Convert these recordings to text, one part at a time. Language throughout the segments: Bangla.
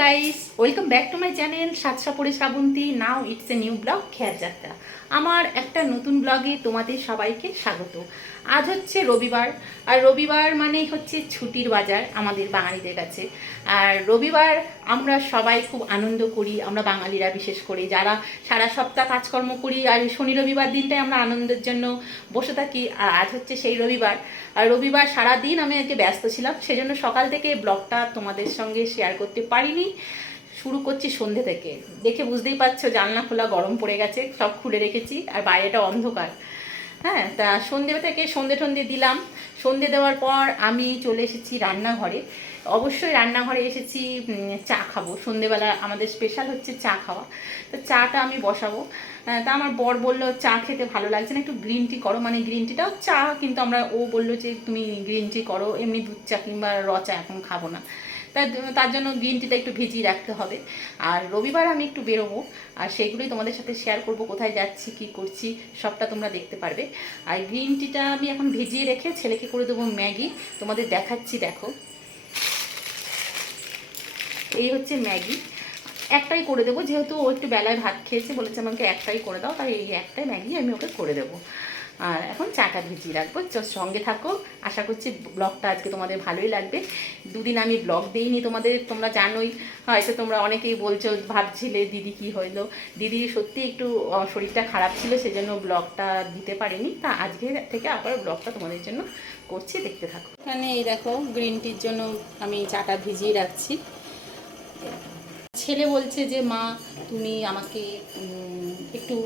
Guys, welcome back to my channel সাতসাপড়ি Srabanti. Now it's a new blog খেয়ার যাত্রা। আমার একটা নতুন ব্লগে তোমাদের সবাইকে স্বাগত। আজ হচ্ছে রবিবার, আর রবিবার মানেই হচ্ছে ছুটির বাজার আমাদের বাঙালিদের কাছে। আর রবিবার আমরা সবাই খুব আনন্দ করি, আমরা বাঙালিরা বিশেষ করে যারা সারা সপ্তাহ কাজকর্ম করি, আর শনি রবিবার দিনটাই আমরা আনন্দের জন্য বসে থাকি। আর আজ হচ্ছে সেই রবিবার। আর রবিবার সারাদিন আমি আজকে ব্যস্ত ছিলাম, সেজন্য সকাল থেকে ব্লগটা তোমাদের সঙ্গে শেয়ার করতে পারিনি। শুরু করছি সন্ধ্যে থেকে। দেখে বুঝতেই পারছো জানলা খোলা, গরম পড়ে গেছে, সব খুলে রেখেছি আর বাইরেটা অন্ধকার। হ্যাঁ, তা সন্ধ্যে থেকে সন্ধ্যে টন্ধে দিলাম। সন্ধ্যে দেওয়ার পর আমি চলে এসেছি রান্নাঘরে। অবশ্যই রান্নাঘরে এসেছি চা খাবো। সন্ধ্যেবেলা আমাদের স্পেশাল হচ্ছে চা খাওয়া। তো চাটা আমি বসাবো। তা আমার বর বললো চা খেতে ভালো লাগছে না, একটু গ্রিন টি করো। মানে গ্রিন টিটাও চা, কিন্তু ও বললো যে তুমি গ্রিন টি করো, এমনি দুধ চা কিংবা র চা এখন খাবো না। তার জন্য গ্রিন টিটা একটু ভিজিয়ে রাখতে হবে। আর রবিবার আমি একটু বেরোবো, আর সেইগুলোই তোমাদের সাথে শেয়ার করব। কোথায় যাচ্ছি, কি করছি, সবটা তোমরা দেখতে পারবে। আর গ্রিন টিটা আমি এখন ভিজিয়ে রেখে ছেলেকে করে দেবো ম্যাগি। তোমাদের দেখাচ্ছি, দেখো এই হচ্ছে ম্যাগি। একটাই করে দেবো, যেহেতু ও একটু বেলায় ভাত খেয়েছে, বলেছে আমাকে একটাই করে দাও, তাই এই একটাই ম্যাগি আমি ওকে করে দেবো। আর এখন চাটা ভিজিয়ে রাখবো। সঙ্গে থাকো, আশা করছি ব্লগটা আজকে তোমাদের ভালোই লাগবে। দুদিন আমি ব্লগ দিইনি তোমাদের, তোমরা জানোই। হয়তো তোমরা অনেকেই বলছো, ভাবছিলে দিদি কি হইলো। দিদি সত্যি একটু শরীরটা খারাপ ছিল, সেজন্য ব্লগটা দিতে পারিনি। তা আজকে থেকে আবার ব্লগটা তোমাদের জন্য করছি, দেখতে থাকো। এখানে এই দেখো গ্রিন টির জন্য আমি চাটা ভিজিয়ে রাখছি। ছেলে বলছে যে মা তুমি আমাকে একটু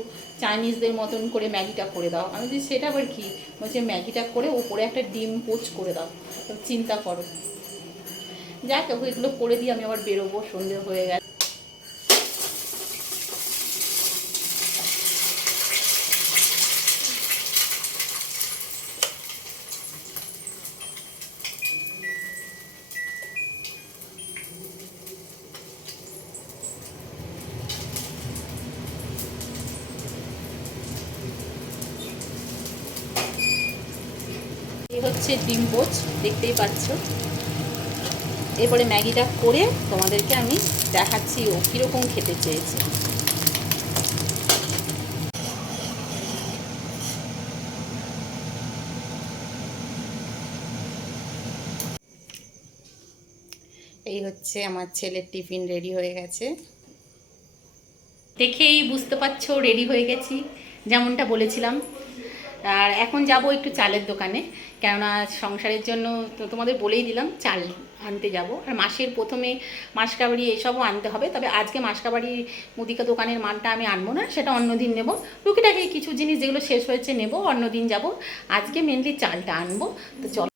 চাইনিজদের মতন করে ম্যাগিটা করে দাও। আমি বলছি সেটা আবার কি? বলছে ম্যাগিটা করে ওপরে একটা ডিম পোচ করে দাও। চিন্তা করো। যাক, এগুলো করে দিয়ে আমি আবার বেরোবো, সন্ধে হয়ে গেছে। এই হচ্ছে ডিম পোচ, দেখতেই পাচ্ছ। এরপরে ম্যাগিটা করে তোমাদেরকে আমি দেখাচ্ছি ও কীরকম খেতে চেয়েছে। এই হচ্ছে আমার ছেলের টিফিন রেডি হয়ে গেছে। দেখেই বুঝতে পারছো রেডি হয়ে গেছি, যেমনটা বলেছিলাম। আর এখন যাব একটু চালের দোকানে, কেননা সংসারের জন্য তো তোমাদের বলেই দিলাম চাল আনতে যাব। আর মাসের প্রথমে মাসকাবাড়ি এসবও আনতে হবে, তবে আজকে মাসকাবাড়ি মুদিকা দোকানের মালটা আমি আনবো না, সেটা অন্যদিন নেব। টুকিটাকি কিছু জিনিস যেগুলো শেষ হয়েছে নেব, অন্যদিন যাব। আজকে মেনলি চালটা আনবো। তো চল।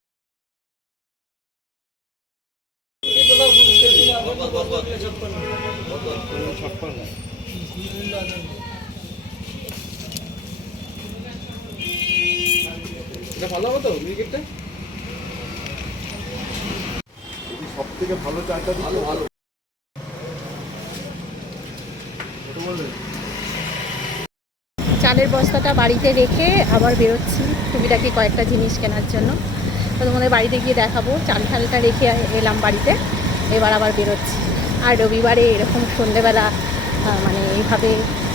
ভালো হবে তো মিনিকেটটা, সব থেকে ভালো চালটা ভালো ভালো। চালের বস্তাটা বাড়িতে রেখে আবার বেরোচ্ছি টুকিটাকি কয়েকটা জিনিস কেনার জন্য। তো তোমাদের বাড়িতে গিয়ে দেখাবো। চাল ঠালটা রেখে এলাম বাড়িতে, এবার আবার বেরোচ্ছি। আর রবিবারে এরকম সন্ধেবেলা মানে এইভাবে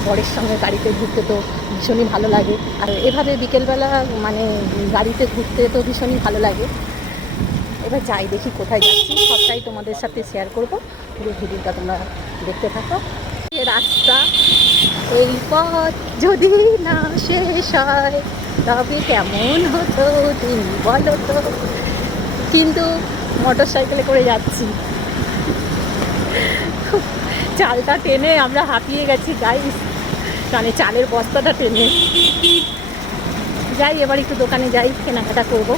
বরের সঙ্গে গাড়িতে ঘুরতে তো ভীষণই ভালো লাগে। আর এভাবে বিকেলবেলা মানে গাড়িতে ঘুরতে তো ভীষণই ভালো লাগে। এবার যাই, দেখি কোথায় যাচ্ছি, সবটাই তোমাদের সাথে শেয়ার করবো। পুরো ভিডিওটা তোমরা দেখতে থাকো। রাস্তা, এই পথ যদি না শেষ হয় তবে কেমন হতো তুমি বলো তো। কিন্তু মোটর সাইকেলে করে যাচ্ছি। চালটা টেনে আমরা হাঁপিয়ে গেছি গাইস, মানে চালের বস্তাটা টেনে। যাই, এবার একটু দোকানে যাই, কেনাকাটা করব।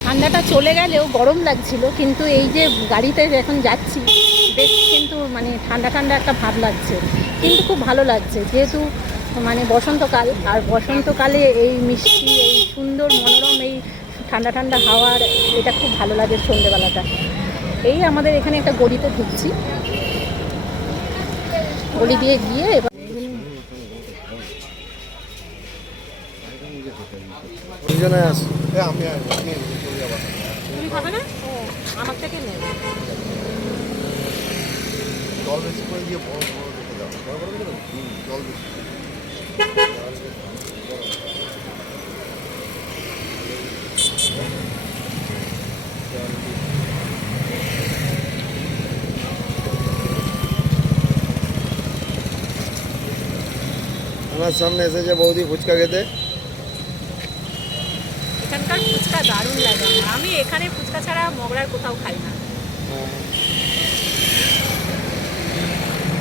ঠান্ডাটা চলে গেলেও গরম লাগছিল, কিন্তু এই যে গাড়িতে এখন যাচ্ছি বেশ কিন্তু মানে ঠান্ডা ঠান্ডা একটা ভাব লাগছে, কিন্তু খুব ভালো লাগছে। যেহেতু মানে বসন্তকাল, আর বসন্তকালে এই মিষ্টি, এই সুন্দর মনোরম এই ঠান্ডা ঠান্ডা হাওয়ার, এটা খুব ভালো লাগে সন্ধ্যেবেলাটা। এই আমাদের এখানে একটা গলিতে ঢুকছি, গলি দিয়ে গিয়ে এবার তুমি খাবে না? ও আমার থেকে নেবে। জল বেশি করে দিয়ে বড় বড় রেখে দাও। বড় বড় রেখে দাও? জল বেশি। আমার সামনে এসেছে বৌদি ফুচকা খেতে। এখানকার ফুচকা দারুণ লাগে আমার। আমি এখানে ফুচকা ছাড়া মগরার কোথাও খাই না।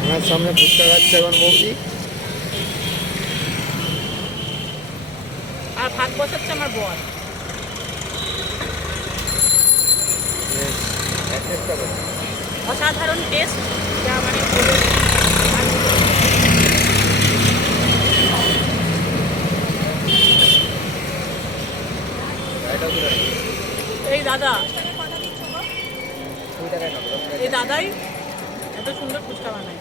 আমার সামনে ফুচকা খাচ্ছে এখন বৌদি। আর ভাত বসাচ্ছে আমার বর। অসাধারণ টেস্ট, যা মানে এই দাদা, এই দাদাই এত সুন্দর ফুচকা বানায়।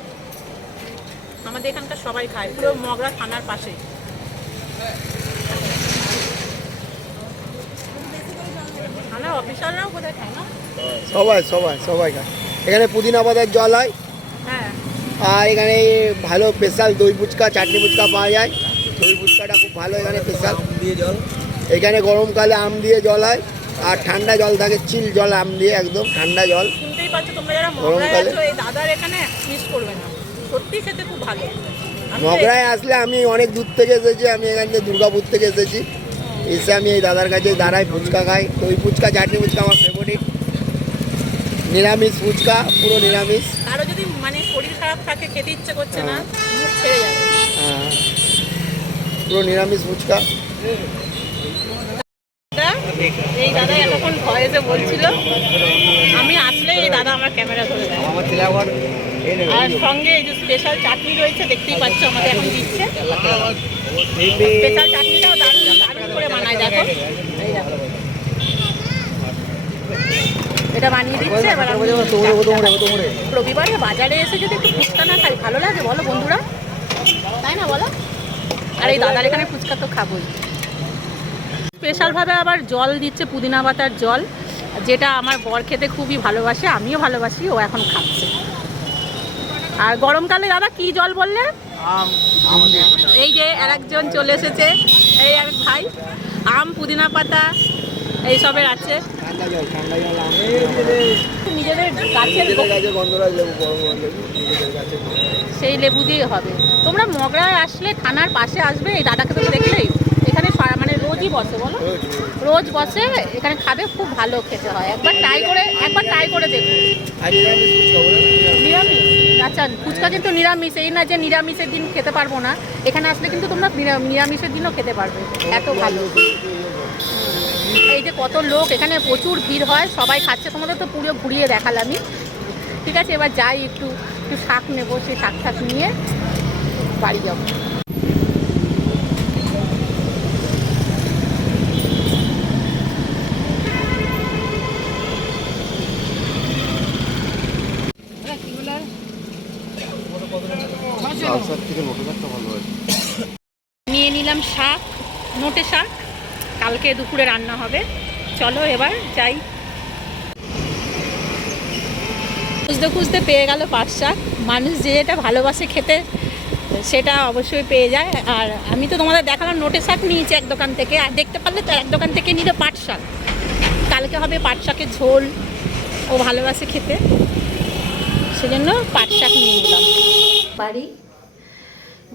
আমাদের এখানকার সবাই খায়, পুরো মগরা থানার পাশে। থানার অফিসাররাও বোধহয় খায় না? সবাই সবাই সবাই খায়। এখানে পুদিনা পাতার জল হয়, হ্যাঁ। আর এখানে ভালো স্পেশাল দই ফুচকা, চাটনি ফুচকা পাওয়া যায়। দই ফুচকাটা খুব ভালো এখানে স্পেশাল। আম দিয়ে জল, এখানে গরমকালে আম দিয়ে জল হয়, আর ঠান্ডা জল থাকে, চিল জল, আম দিয়ে একদম ঠান্ডা জল। শুনতেই পাচ্ছ তোমরা যারা মগরায় আছো, এই দাদার এখানে মিস করবে না, সত্যি খেতে খুব ভালো। মগরায় আসলে আমি অনেক দূর থেকে এসেছি, আমি এখান থেকে দুর্গাপুর থেকে এসেছি। এসে আমি এই দাদার কাছে দাঁড়াই, ফুচকা খাই। দই ফুচকা, চাটনি ফুচকা আমার ফেভারিট। নিরামিষ ফুচকা, পুরো নিরামিষ। আরো যদি মানে শরীর খারাপ থাকে, খেতে ইচ্ছে করছে না, মুখ ছেড়ে যাবে। হ্যাঁ, পুরো নিরামিষ ফুচকা। এই দাদা এতক্ষণ ভয়েসে বলছিল, আমি আসলে এই দাদা আমার ক্যামেরা ধরে দেয়। আর সঙ্গে এই যে স্পেশাল চাটনি রয়েছে, দেখতেই পাচ্ছ আমাদের এখন দিচ্ছে। স্পেশাল চাটনিটাও দারুণ দারুণ করে বানায়, দেখো এই দেখো, এটা বানিয়ে দিচ্ছে। এবার রবিবারে বাজারে এসে যদি একটু ফুচকা না খাই ভালো লাগে বলো বন্ধুরা, তাই না বলো? আর এই দাদার এখানে ফুচকা তো খাবোই। স্পেশালভাবে আবার জল দিচ্ছে, পুদিনা পাতার জল, যেটা আমার বর খেতে খুবই ভালোবাসে, আমিও ভালোবাসি, ও এখন খাচ্ছে। আর গরমকালে দাদা কি জল বললে? এই যে আর একজন চলে এসেছে, এই এক ভাই, আম, পুদিনা পাতা এইসবের আছে। নিজেদের গাছের সেই লেবু দিয়ে হবে। তোমরা মগরায় আসলে থানার পাশে আসবে, এই দাদাকে তো দেখলেই, এখানে মানে রোজই বসে, বলো রোজ বসে, এখানে খাবে, খুব ভালো খেতে হয়। একবার ট্রাই করে দেখো। নিরামিষ, আচ্ছা ফুচকা কিন্তু নিরামিষ, এই না যে নিরামিষের দিন খেতে পারবো না, এখানে আসলে কিন্তু তোমরা নিরামিষের দিনও খেতে পারবে, এত ভালো। এই যে কত লোক, এখানে প্রচুর ভিড় হয়, সবাই খাচ্ছে। তোমাদের তো পুরো ঘুরিয়ে দেখালামই। ঠিক আছে, এবার যাই, একটু শাক নেবো, সেই শাক নিয়ে বাড়ি যাবো। নিয়ে নিলাম শাক, নোটে শাক, কালকে দুপুরে রান্না হবে। চলো এবার যাই। খুঁজতে খুঁজতে পেয়ে গেল পাট শাক। মানুষ যে যেটা ভালোবাসে খেতে, সেটা অবশ্যই পেয়ে যায়। আর আমি তো তোমাদের দেখালাম নোটে শাক নিয়েছি এক দোকান থেকে, আর দেখতে পারলে তো এক দোকান থেকে নিলে পাট শাক। কালকে হবে পাট শাকের ঝোল, ও ভালোবাসে খেতে, সেজন্য পাট শাক নিয়ে নিলাম।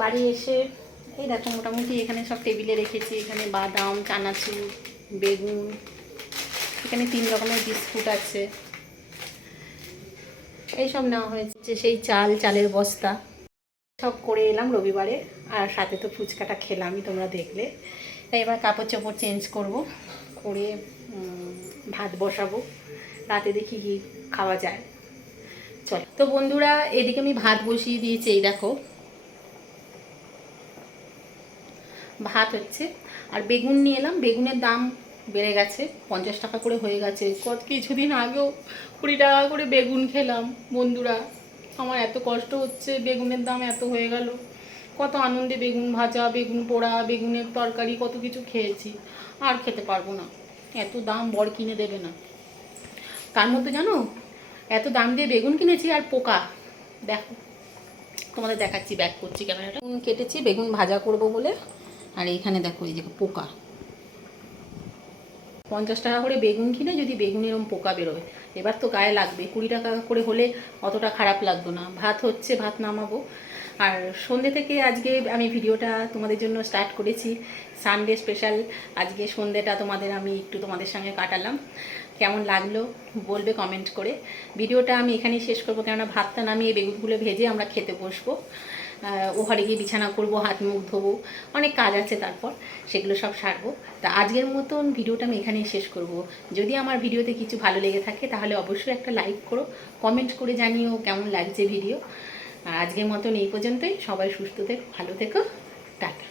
বাড়ি এসে এই দেখো মোটামুটি এখানে সব টেবিলে রেখেছি। এখানে বাদাম, চানাচুর, বেগুন, এখানে 3 রকমের বিস্কুট আছে, এইসব নেওয়া হয়েছে। সেই চালের বস্তা সব করে এলাম রবিবারে, আর সাথে তো ফুচকাটা খেলামই, তোমরা দেখলে। তাই এবার কাপড় চোপড় চেঞ্জ করব, করে ভাত বসাবো, রাতে দেখি কি খাওয়া যায়। চল তো বন্ধুরা, এদিকে আমি ভাত বসিয়ে দিয়েছি। এই দেখো ভাত হচ্ছে, আর বেগুন নিয়ে এলাম। বেগুনের দাম বেড়ে গেছে, 50 টাকা করে হয়ে গেছে। কিছুদিন আগেও 20 টাকা করে বেগুন খেলাম বন্ধুরা। আমার এত কষ্ট হচ্ছে, বেগুনের দাম এত হয়ে গেল। কত আনন্দে বেগুন ভাজা, বেগুন পোড়া, বেগুনের তরকারি, কত কিছু খেয়েছি, আর খেতে পারবো না। এত দাম, বর কিনে দেবে না। তার মধ্যে জানো, এত দাম দিয়ে বেগুন কিনেছি, আর পোকা, দেখো তোমাদের দেখাচ্ছি, ব্যাক করছি ক্যামেরাটা। বেগুন কেটেছি বেগুন ভাজা করব বলে। আর এইখানে দেখো এই যে পোকা, 50 টাকা করে বেগুন কিনে যদি বেগুন এরকম পোকা বেরোবে, এবার তো গায়ে লাগবে। 20 টাকা করে হলে অতটা খারাপ লাগতো না। ভাত হচ্ছে, ভাত নামাবো। আর সন্ধ্যে থেকে আজকে আমি ভিডিওটা তোমাদের জন্য স্টার্ট করেছি, সানডে স্পেশাল। আজকে সন্ধ্যেটা আমি একটু তোমাদের সঙ্গে কাটালাম। কেমন লাগলো বলবে কমেন্ট করে। ভিডিওটা আমি এখানেই শেষ করবো, কেননা ভাতটা নামিয়ে বেগুনগুলো ভেজে আমরা খেতে বসবো। ও ঘরে গিয়ে বিছানা করবো, হাত মুখ ধোবো, অনেক কাজ আছে, তারপর সেগুলো সব সারবো। তা আজকের মতন ভিডিওটা আমি এখানেই শেষ করব। যদি আমার ভিডিওতে কিছু ভালো লেগে থাকে তাহলে অবশ্যই একটা লাইক করো, কমেন্ট করে জানিও কেমন লাগছে ভিডিও। আর আজকের মতন এই পর্যন্তই। সবাই সুস্থ থেকো, ভালো থেকো, টাটা।